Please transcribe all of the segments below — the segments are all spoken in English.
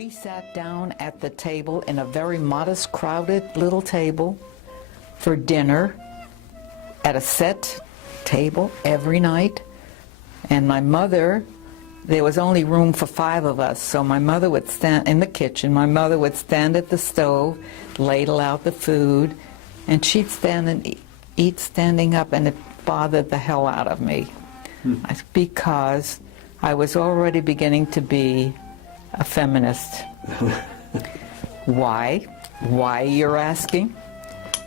We sat down at the table in a very modest, crowded little table for dinner at a set table every night. And my mother, there was only room for 5 of us, so my mother would stand in the kitchen. My mother would stand at the stove, ladle out the food, and she'd stand and eat standing up, and it bothered the hell out of me. Because I was already beginning to be a feminist. Why? Why, you're asking?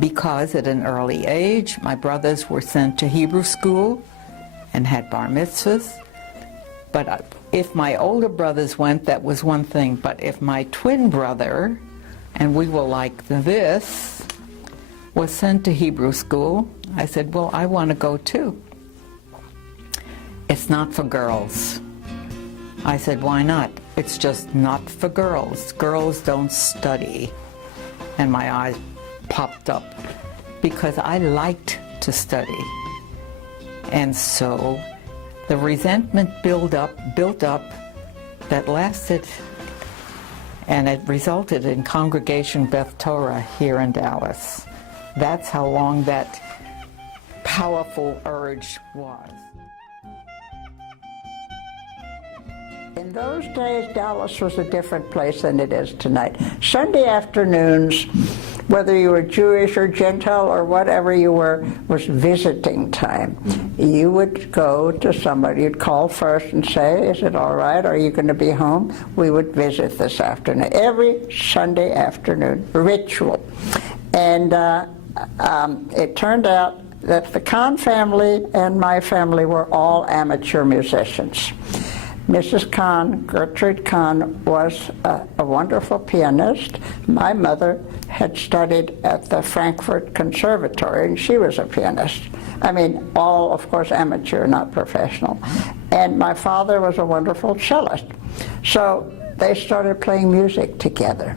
Because at an early age, my brothers were sent to Hebrew school and had bar mitzvahs. But if my older brothers went, that was one thing. But if my twin brother, and we were like this, was sent to Hebrew school, I said, well, I want to go too. It's not for girls. I said, why not? It's just not for girls. Girls don't study. And my eyes popped up because I liked to study. And so the resentment built up that lasted, and it resulted in Congregation Beth Torah here in Dallas. That's how long that powerful urge was. In those days, Dallas was a different place than it is tonight. Sunday afternoons, whether you were Jewish or Gentile or whatever you were, was visiting time. You would go to somebody, you'd call first and say, is it all right? Are you going to be home? We would visit this afternoon. Every Sunday afternoon, ritual. And it turned out that the Kahn family and my family were all amateur musicians. Mrs. Kahn, Gertrude Kahn, was a wonderful pianist. My mother had studied at the Frankfurt Conservatory, and she was a pianist. I mean, all, of course, amateur, not professional. And my father was a wonderful cellist. So they started playing music together.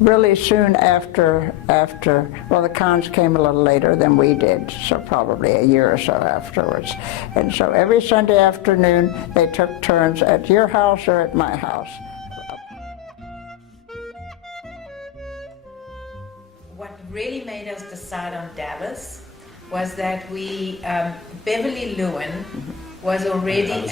Really soon after, well, the Kahns came a little later than we did, so probably a year or so afterwards. And so every Sunday afternoon, they took turns at your house or at my house. What really made us decide on Dallas was that we, Beverly Lewin was already,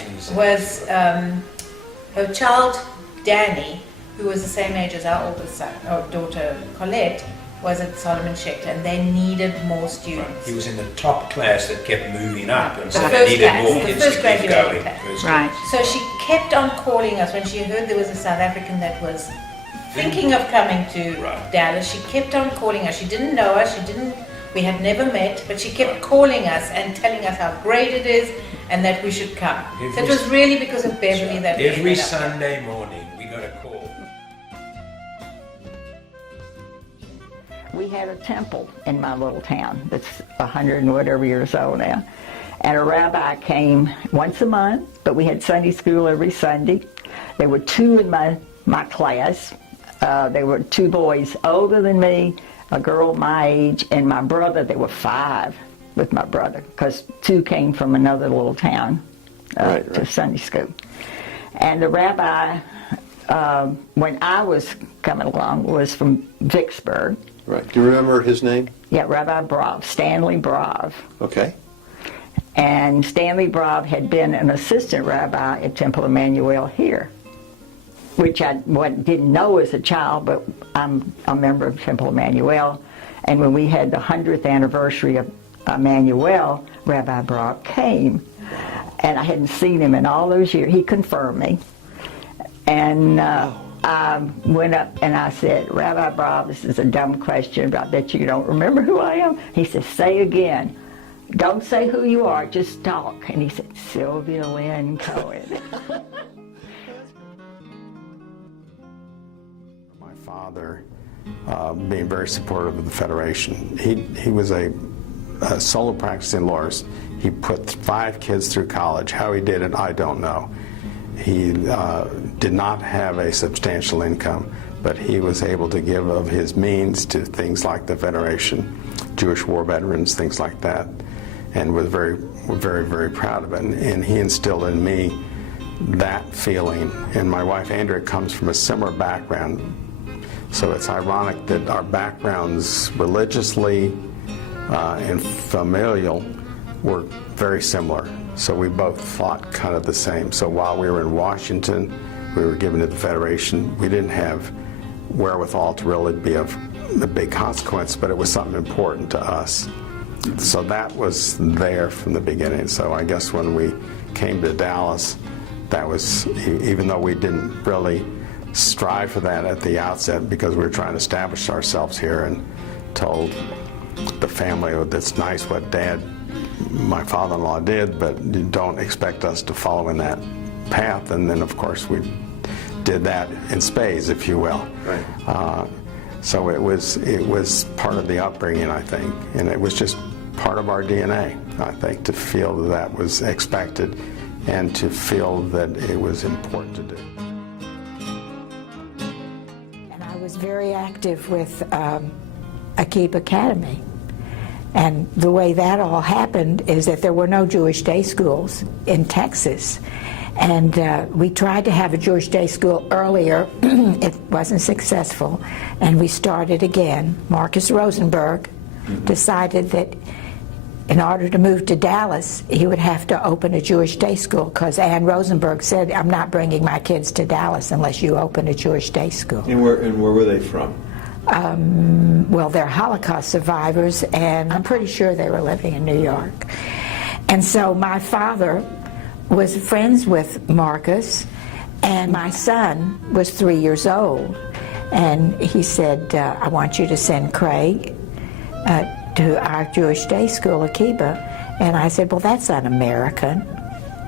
her child, Danny, who was the same age as our oldest son, or daughter Colette, was at Solomon Schechter, and they needed more students. Right. He was in the top class that kept moving up, and so the they needed class, more kids to keep going. Right. So she kept on calling us when she heard there was a South African that was thinking of coming to Dallas. She kept on calling us. She didn't know us. We had never met, but she kept calling us and telling us how great it is and that we should come. So it was really because of Beverly that we every Sunday morning we got a call. We had a temple in my little town that's 100 and whatever years old now. And a rabbi came once a month, but we had Sunday school every Sunday. There were 2 in my class. There were 2 boys older than me, a girl my age, and my brother. There were 5 with my brother, because 2 came from another little town to Sunday school. And the rabbi, when I was coming along, was from Vicksburg. Right. Do you remember his name? Yeah, Rabbi Brav, Stanley Brav. Okay. And Stanley Brav had been an assistant rabbi at Temple Emmanuel here, which I didn't know as a child, but I'm a member of Temple Emmanuel. And when we had the 100th anniversary of Emmanuel, Rabbi Brav came. And I hadn't seen him in all those years. He confirmed me. And I went up and I said, Rabbi Brav, this is a dumb question, but I bet you don't remember who I am. He said, say again. Don't say who you are, just talk. And he said, Sylvia Lynn Cohen. My father, being very supportive of the Federation, he was a solo practicing lawyer. He put 5 kids through college. How he did it, I don't know. He did not have a substantial income, but he was able to give of his means to things like the Federation, Jewish war veterans, things like that, and was very, very proud of it. And he instilled in me that feeling. And my wife Andrea comes from a similar background, so it's ironic that our backgrounds religiously and familial were very similar. So we both thought kind of the same. So while we were in Washington, we were given to the Federation. We didn't have wherewithal to really be of a big consequence, but it was something important to us. So that was there from the beginning. So I guess when we came to Dallas, that was, even though we didn't really strive for that at the outset because we were trying to establish ourselves here, and told the family, oh, that's nice what Dad, my father-in-law, did, but you don't expect us to follow in that path. And then of course we did that in spades, if you will. Right. So it was part of the upbringing, I think, and it was just part of our DNA, I think, to feel that that was expected and to feel that it was important to do. And I was very active with Akib Academy. And the way that all happened is that there were no Jewish day schools in Texas. And we tried to have a Jewish day school earlier. It wasn't successful. And we started again. Marcus Rosenberg decided that in order to move to Dallas, he would have to open a Jewish day school, because Ann Rosenberg said, I'm not bringing my kids to Dallas unless you open a Jewish day school. And where were they from? Well, they're Holocaust survivors, and I'm pretty sure they were living in New York. And so my father was friends with Marcus, and my son was 3 years old. And he said, I want you to send Craig to our Jewish day school, Akiba. And I said, well, that's un-American.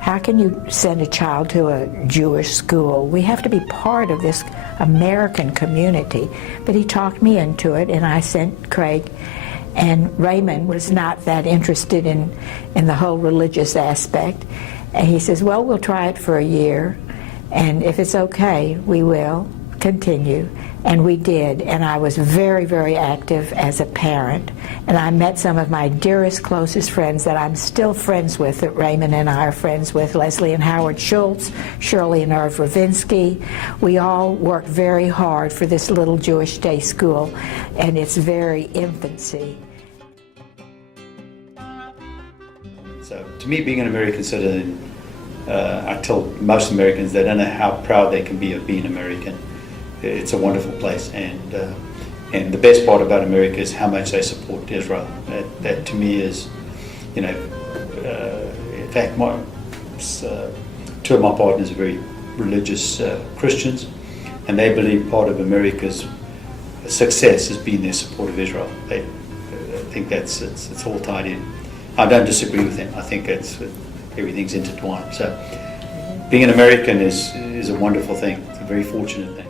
How can you send a child to a Jewish school? We have to be part of this American community. But he talked me into it, and I sent Craig. And Raymond was not that interested in the whole religious aspect. And he says, well, we'll try it for a year, and if it's okay, we will continue. And we did, and I was very, very active as a parent. And I met some of my dearest, closest friends that I'm still friends with, that Raymond and I are friends with, Leslie and Howard Schultz, Shirley and Irv Ravinsky. We all worked very hard for this little Jewish day school, and its very infancy. So to me, being an American citizen, I tell most Americans they don't know how proud they can be of being American. It's a wonderful place, and the best part about America is how much they support Israel. That to me is, you know, in fact, two of my partners are very religious Christians, and they believe part of America's success has been their support of Israel. I think it's all tied in. I don't disagree with them. I think everything's intertwined. So being an American is a wonderful thing. It's a very fortunate thing.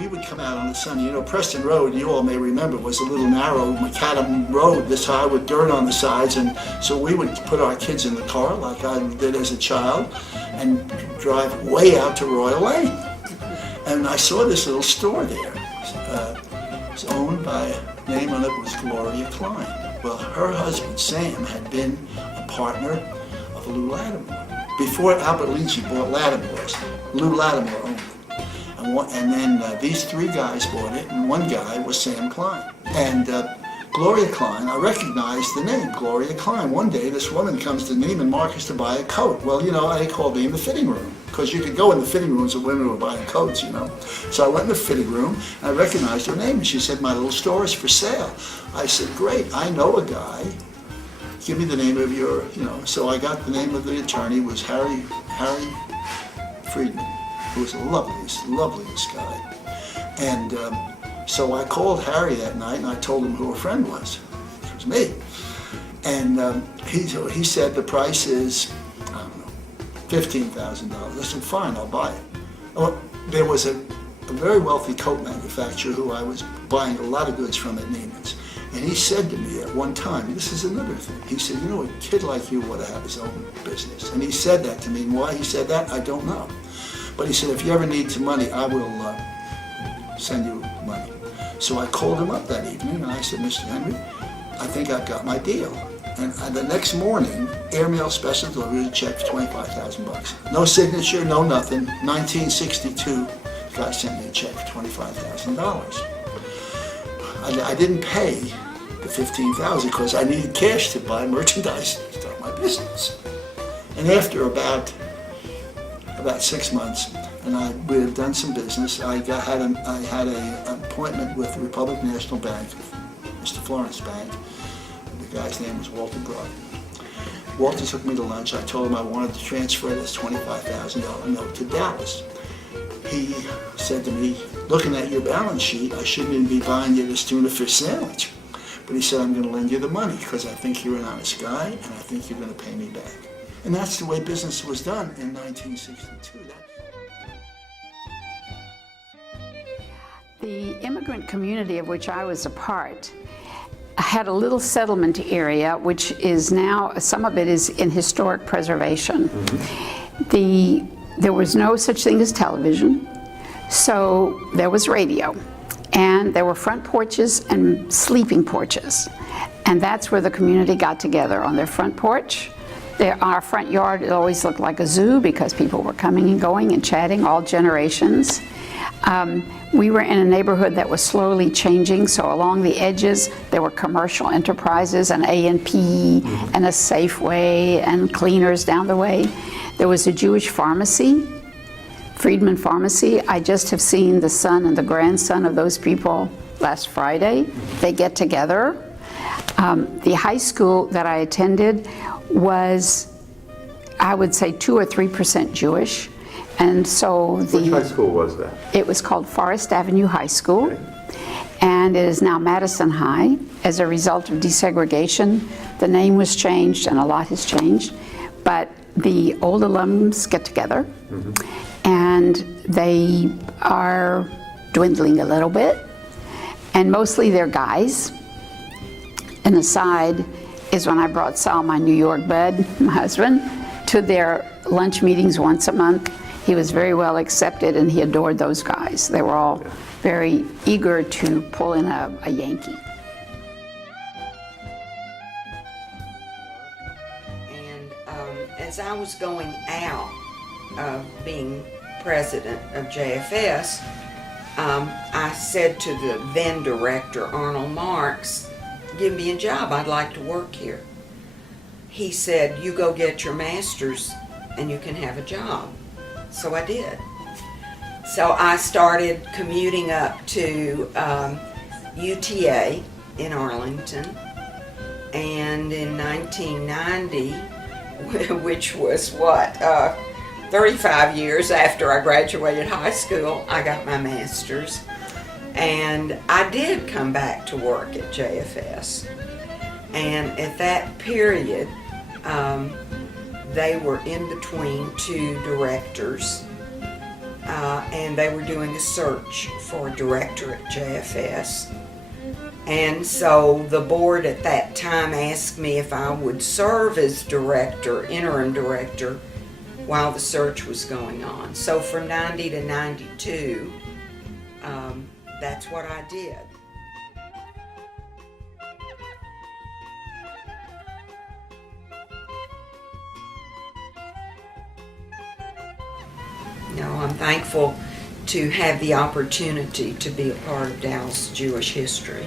We would come out on the sun. You know, Preston Road, you all may remember, was a little narrow macadam road this high with dirt on the sides, and so we would put our kids in the car like I did as a child and drive way out to Royal Lane. And I saw this little store there. It was owned by, a name on it was Gloria Klein. Well, her husband, Sam, had been a partner of Lou Lattimore. Before Albert Leachy bought Lattimore's, Lou Lattimore owned it. And then these three guys bought it, and one guy was Sam Klein. And Gloria Klein, I recognized the name, Gloria Klein. One day, this woman comes to Neiman Marcus to buy a coat. Well, you know, I called me in the fitting room, because you could go in the fitting rooms with women who were buying coats, you know. So I went in the fitting room, and I recognized her name, and she said, my little store is for sale. I said, great, I know a guy. Give me the name of your, you know. So I got the name of the attorney. It was Harry Friedman, who was the loveliest guy. And so I called Harry that night, and I told him who her friend was. It was me. And he said the price is, I don't know, $15,000. I said, fine, I'll buy it. Well, there was a very wealthy coat manufacturer who I was buying a lot of goods from at Neiman's. And he said to me at one time, this is another thing, he said, you know, a kid like you ought to have his own business. And he said that to me, and why he said that, I don't know. But he said, if you ever need some money, I will send you money. So I called him up that evening, and I said, Mr. Henry, I think I've got my deal. And the next morning, airmail special delivery, a check for $25,000. No signature, no nothing. 1962, the guy sent me a check for $25,000. I didn't pay the $15,000 because I needed cash to buy merchandise to start my business. And after about 6 months, and we had done some business, I had an appointment with the Republic National Bank, Mr. Florence Bank. The guy's name was Walter Broad. Walter took me to lunch. I told him I wanted to transfer this $25,000 note to Dallas. He said to me, looking at your balance sheet, I shouldn't even be buying you this tuna fish sandwich. But he said, I'm going to lend you the money because I think you're an honest guy and I think you're going to pay me back. And that's the way business was done in 1962. The immigrant community of which I was a part had a little settlement area, which is now, some of it is in historic preservation. There was no such thing as television, so there was radio. And there were front porches and sleeping porches. And that's where the community got together, on their front porch. Our front yard, it always looked like a zoo because people were coming and going and chatting, all generations. We were in a neighborhood that was slowly changing, so along the edges there were commercial enterprises, an A&P and a Safeway and cleaners down the way. There was a Jewish pharmacy, Friedman Pharmacy. I just have seen the son and the grandson of those people last Friday. They get together. The high school that I attended was, I would say, 2 or 3% Jewish. And so Which high school was that? It was called Forest Avenue High School, and it is now Madison High. As a result of desegregation, the name was changed and a lot has changed, but the old alums get together and they are dwindling a little bit, and mostly they're guys. An aside is when I brought Sal, my New York bud, my husband, to their lunch meetings once a month. He was very well accepted and he adored those guys. They were all very eager to pull in a Yankee. And as I was going out of being president of JFS, I said to the then director, Arnold Marks, give me a job, I'd like to work here. He said, you go get your master's and you can have a job. So I did. So I started commuting up to UTA in Arlington, and in 1990, which was 35 years after I graduated high school, I got my master's. And I did come back to work at JFS. And at that period, they were in between 2 directors, and they were doing a search for a director at JFS. And so the board at that time asked me if I would serve as director, interim director, while the search was going on. So from 90 to 92, that's what I did. I'm thankful to have the opportunity to be a part of Dallas Jewish history.